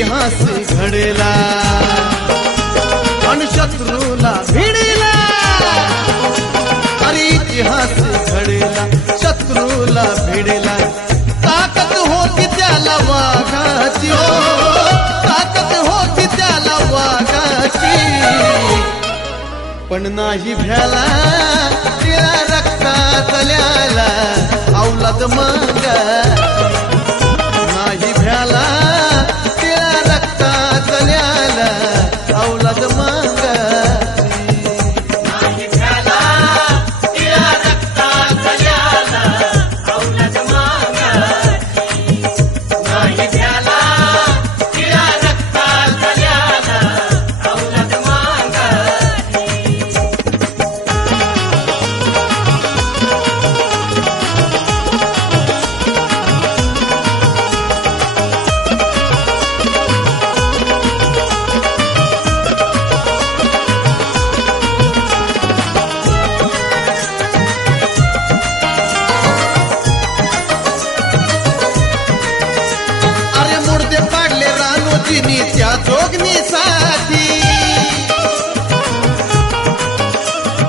इतिहास घडेला आणि शत्रूला भिडेला अरे इतिहास घडेला शत्रूला भिडेला ताकद होती त्याला वाघाची हो ताकद होती त्याला वाघाची पण नाही भ्याला तिला रक्तातल्याला औलाद मागाची नाही भ्याला तिला रक्तातल्याला औलाद मागाची नाही भ्याला तिला रक्तातल्याला औलाद मागाची नाही भ्याला तिला रक्तातल्याला औलाद मागाची अरे मुर्दे पाडले रानोजीनी त्या जोगनीसाठी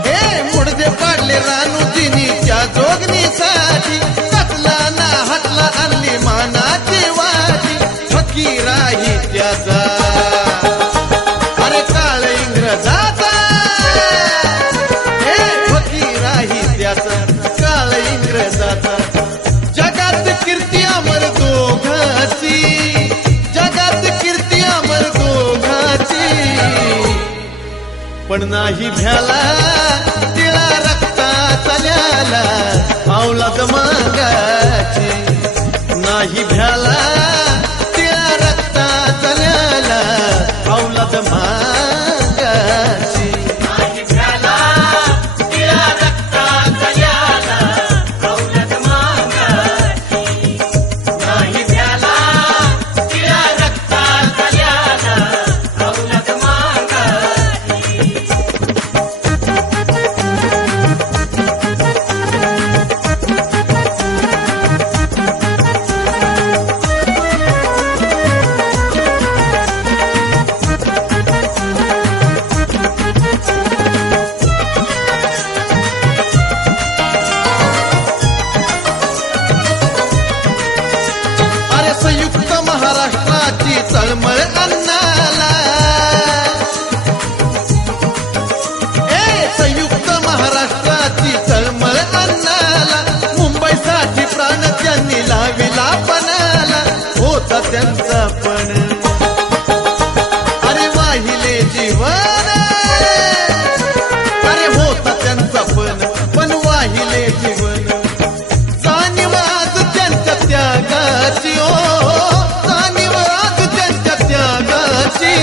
हे मुर्दे पाडले रानोजीनी त्या जोगनीसाठी टाकला ना हातला आणली मानाची वाटी फकीराही त्याचा अरे काळ इंग्रजाचा हे फकीराही त्याचा काळ इंग्रजाचा जगात कीर्ती अमर दोघाची जगात कीर्ती अमर दोघाची पण नाही भ्याला तिला रक्तातल्याला औलाद मागाची नाही भ्याला तिला रक्तातल्याला औलाद मागाची नाही भ्याला तिला रक्तातल्याला औलाद मागाची नाही भ्याला तिला रक्तातल्याला औलाद मागाची अरे संयुक्त महाराष्ट्राची तळमळ अन्नाला संयुक्त महाराष्ट्राची तळमळ अन्नाला मुंबईसाठी प्राण त्यांनी लाविला पणाला होता त्यांचा पण अरे वाहिले जीवन अरे होता त्यांचा पण वाहिले जीवन जाणीव आज त्यांच्या त्यागाची ओ जाणीव आज त्यांच्या त्यागाची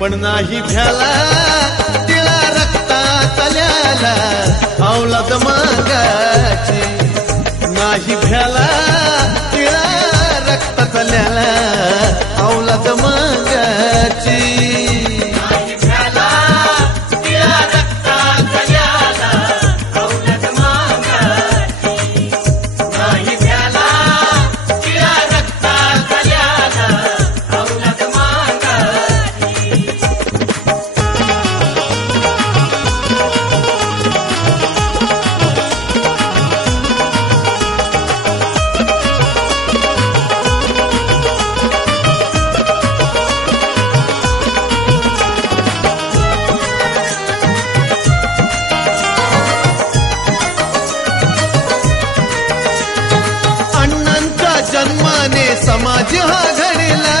पण नाही भ्याला तिला रक्तातल्याला औलाद मागाची नाही भ्याला तिला रक्तातल्याला औलाद मागाची नाही भ्याला तिला रक्तातल्याला औलाद मागाची नाही भ्याला तिला रक्तातल्याला औलाद मागाची अण्णांच्या जन्माने समाज हा घडला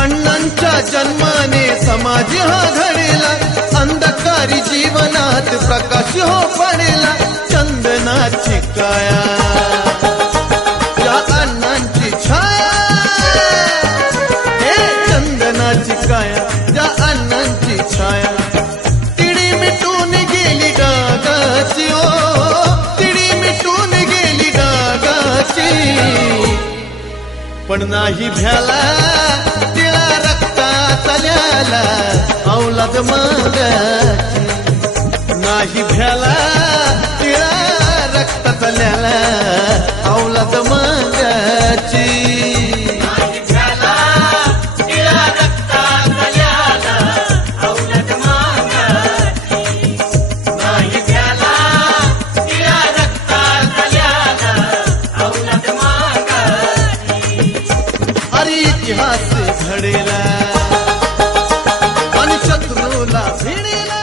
अण्णांच्या जन्माने समाज हा घडला अंधकारी जीवनात प्रकाश हो पडला चंदनाची काया या अण्णांची छाया हे चंदनाची काया या अण्णांची छाया तिडी मिटून गेली डागाची ओ तिडी मिटून गेली डागाची पण नाही भ्याला तिला रक्तातल्याला औलाद मागाची नाही भ्याला तिला रक्तातल्याला औलाद भारी इतिहास घडेला आणि शत्रूला भिडेला.